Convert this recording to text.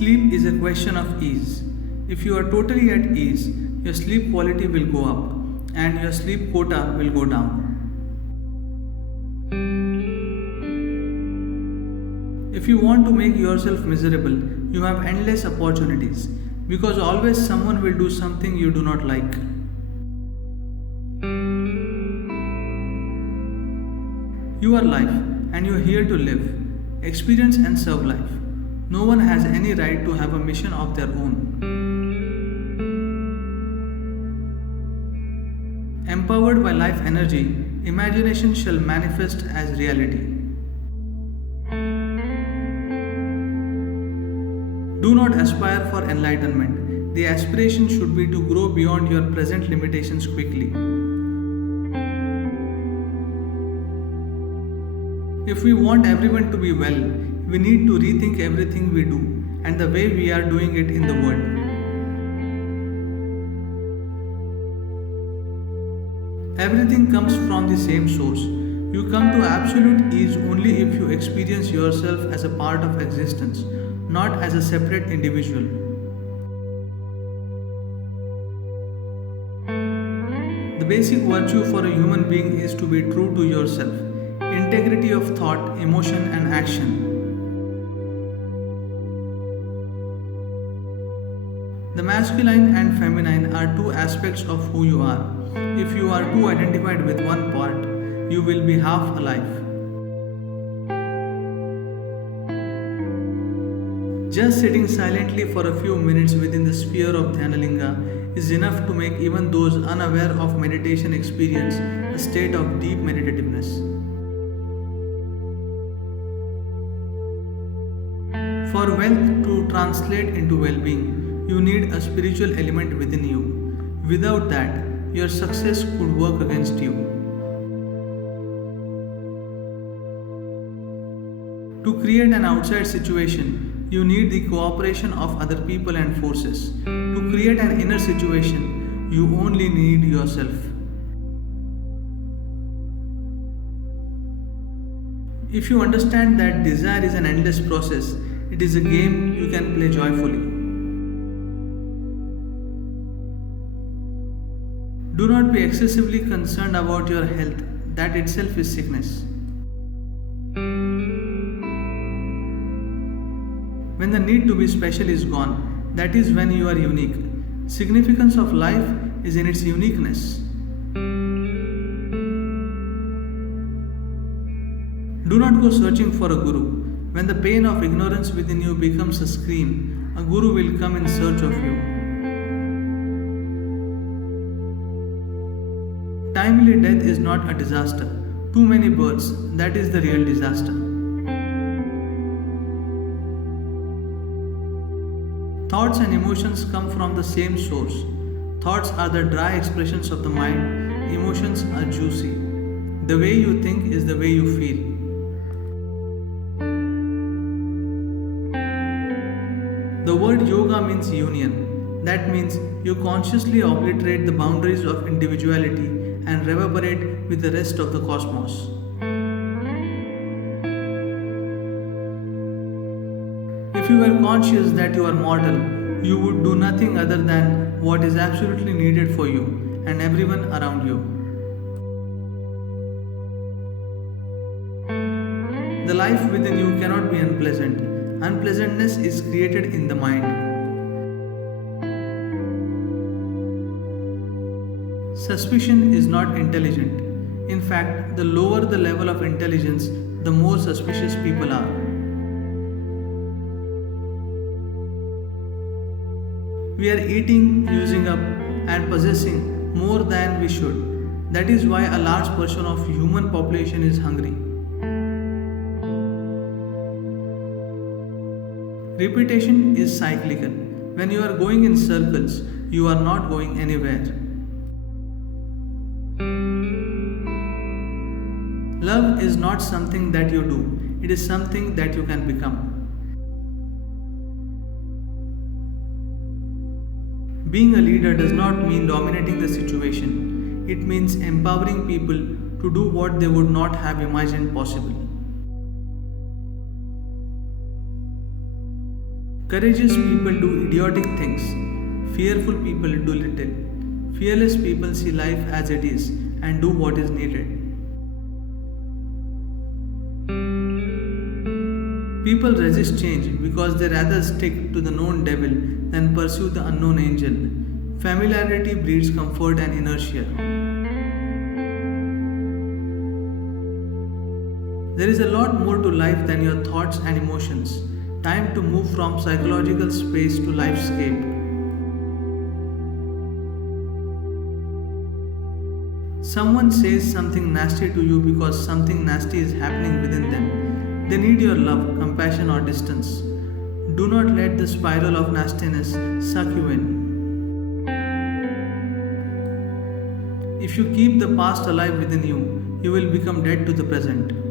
Sleep is a question of ease. If you are totally at ease, your sleep quality will go up and your sleep quota will go down. If you want to make yourself miserable, you have endless opportunities because always someone will do something you do not like. You are life and you are here to live, experience and serve life. No one has any right to have a mission of their own. Empowered by life energy, imagination shall manifest as reality. Do not aspire for enlightenment. The aspiration should be to grow beyond your present limitations quickly. If we want everyone to be well, we need to rethink everything we do and the way we are doing it in the world. Everything comes from the same source. You come to absolute ease only if you experience yourself as a part of existence, not as a separate individual. The basic virtue for a human being is to be true to yourself. Integrity of thought, emotion, and action. The masculine and feminine are two aspects of who you are. If you are too identified with one part, you will be half alive. Just sitting silently for a few minutes within the sphere of Dhyanalinga is enough to make even those unaware of meditation experience a state of deep meditativeness. For wealth to translate into well-being, you need a spiritual element within you. Without that, your success could work against you. To create an outside situation, you need the cooperation of other people and forces. To create an inner situation, you only need yourself. If you understand that desire is an endless process, it is a game you can play joyfully. Do not be excessively concerned about your health, that itself is sickness. When the need to be special is gone, that is when you are unique. Significance of life is in its uniqueness. Do not go searching for a guru. When the pain of ignorance within you becomes a scream, a guru will come in search of you. Timely death is not a disaster. Too many births, that is the real disaster. Thoughts and emotions come from the same source. Thoughts are the dry expressions of the mind, emotions are juicy. The way you think is the way you feel. The word yoga means union. That means you consciously obliterate the boundaries of individuality and reverberate with the rest of the cosmos. If you were conscious that you are mortal, you would do nothing other than what is absolutely needed for you and everyone around you. The life within you cannot be unpleasant. Unpleasantness is created in the mind. Suspicion is not intelligent. In fact, the lower the level of intelligence, the more suspicious people are. We are eating, using up, and possessing more than we should. That is why a large portion of human population is hungry. Repetition is cyclical. When you are going in circles, you are not going anywhere. Love is not something that you do, it is something that you can become. Being a leader does not mean dominating the situation, it means empowering people to do what they would not have imagined possible. Courageous people do idiotic things. Fearful people do little. Fearless people see life as it is and do what is needed. People resist change because they rather stick to the known devil than pursue the unknown angel. Familiarity breeds comfort and inertia. There is a lot more to life than your thoughts and emotions. Time to move from psychological space to lifescape. Someone says something nasty to you because something nasty is happening within them. They need your love, compassion, or distance. Do not let the spiral of nastiness suck you in. If you keep the past alive within you, you will become dead to the present.